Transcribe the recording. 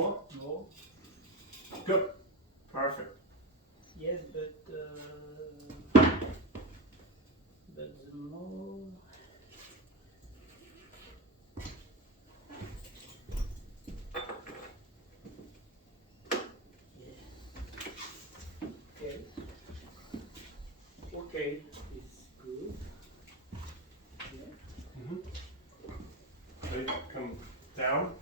more? No. Good. Perfect. Yes, but the more. Okay. Okay, it's good. Yeah. They come down.